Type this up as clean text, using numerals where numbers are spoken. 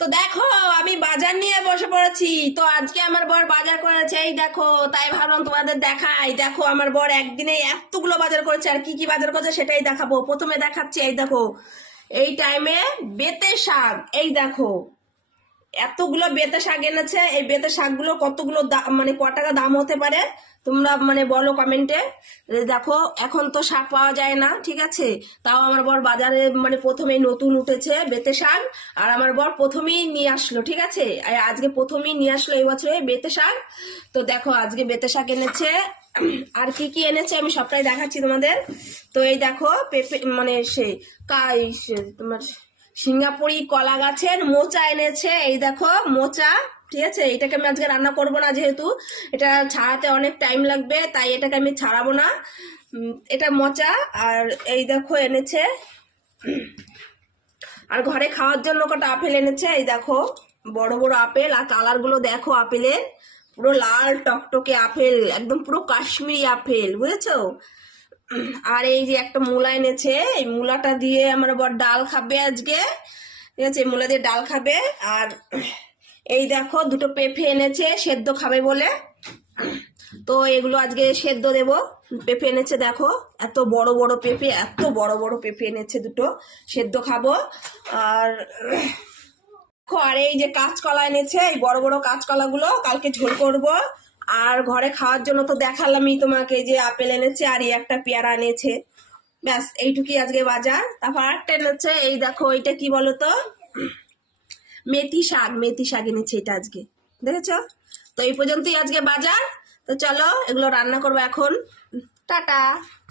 তো দেখো আমি বাজার নিয়ে বসে পড়েছি। তো আজকে আমার বর বাজার করেছে, এই দেখো। তাই ভাবলাম তোমাদের দেখাই। দেখো আমার বর একদিনে এতগুলো বাজার করেছে, আর কি কি বাজার করেছে সেটাই দেখাবো। প্রথমে দেখাচ্ছি, এই দেখো এই টাইমে বেতে শাক, এই দেখো এতগুলো বেতে শাক এনেছে। এই বেতে শাকগুলো কতগুলো মানে ক টাকা দাম হতে পারে তোমরা মানে বলো কমেন্টে। দেখো এখন তো শাক পাওয়া যায় না, ঠিক আছে। তাও আমার বর বাজারে মানে প্রথমেই নতুন উঠেছে বেতে শাক, আর আমার বর প্রথমেই নিয়ে আসলো, ঠিক আছে। আর আজকে প্রথমেই নিয়ে আসলো এই বছরে বেতে শাক। তো দেখো আজকে বেতে শাক এনেছে। আর কি কি এনেছে আমি সবটাই দেখাচ্ছি তোমাদের। তো এই দেখো পেঁপে মানে সেই তোমার সিঙ্গাপুরি কলা গাছের মোচা এনেছে, এই দেখো মোচা। ঠিক আছে, এটাকে আমি আজকে রান্না করব না, যেহেতু এটা ছাড়াতে অনেক টাইম লাগবে, তাই এটাকে আমি ছাড়াবো না। এটা মোচা। আর এই দেখো এনেছে, আর ঘরে খাওয়ার জন্য কটা আপেল এনেছে, এই দেখো বড় বড় আপেল। আর কালার গুলো দেখো আপেলের, পুরো লাল টকটকে আপেল, একদম পুরো কাশ্মীরি আপেল, বুঝেছো। আর এই যে একটা মূলা এনেছে, এই মূলাটা দিয়ে আমার বর ডাল খাবে আজকে, ঠিক আছে। মূলা দিয়ে ডাল খাবে। আর এই দেখো দুটো পেঁপে এনেছে সেদ্ধ খাবে বলে, তো এগুলো আজকে সেদ্ধ দেব। পেঁপে এনেছে দেখো, এত বড় বড় পেঁপে, এত বড় বড় পেঁপে এনেছে দুটো, সেদ্ধ খাবো। আর আর এই যে কাঁচকলা এনেছে, এই বড় বড় কাঁচকলা গুলো কালকে ঝোল করব। আর ঘরে খাওয়ার জন্য তো দেখালামই তোমাকে, যে আপেল এনেছে আর এই একটা পেয়ারা এনেছে, ব্যাস এইটুকুই আজকে বাজার। তারপর আরেকটা এনেছে, এই দেখো এটা কি বলতো, মেথি শাক, মেথি শাক এনেছে এটা আজকে, দেখেছো। তো এই পর্যন্তই আজকে বাজার। তো চলো এগুলো রান্না করবো এখন। টাটা।